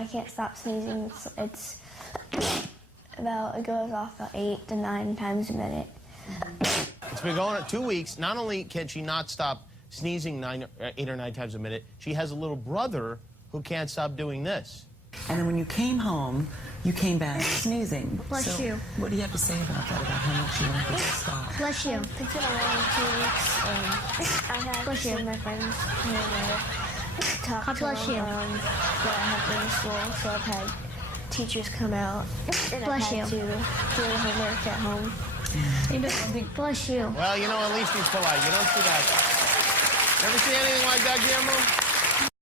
I can't stop sneezing. It goes off about 8 to 9 times a minute. It's been going on 2 weeks. Not only can she not stop sneezing 8 or 9 times a minute, she has a little brother who can't stop doing this. And then when you came home, you came back sneezing. Bless you. What do you have to say about that, about how much you want this to stop? Bless you. It's been around 2 weeks. I had some of my friends here and there talk to them that I have been in school, so I've had teachers come out, and I've had to do the homework at home. Bless you. Well, you know, at least he's polite. You don't see that. Never see anything like that, Guillermo?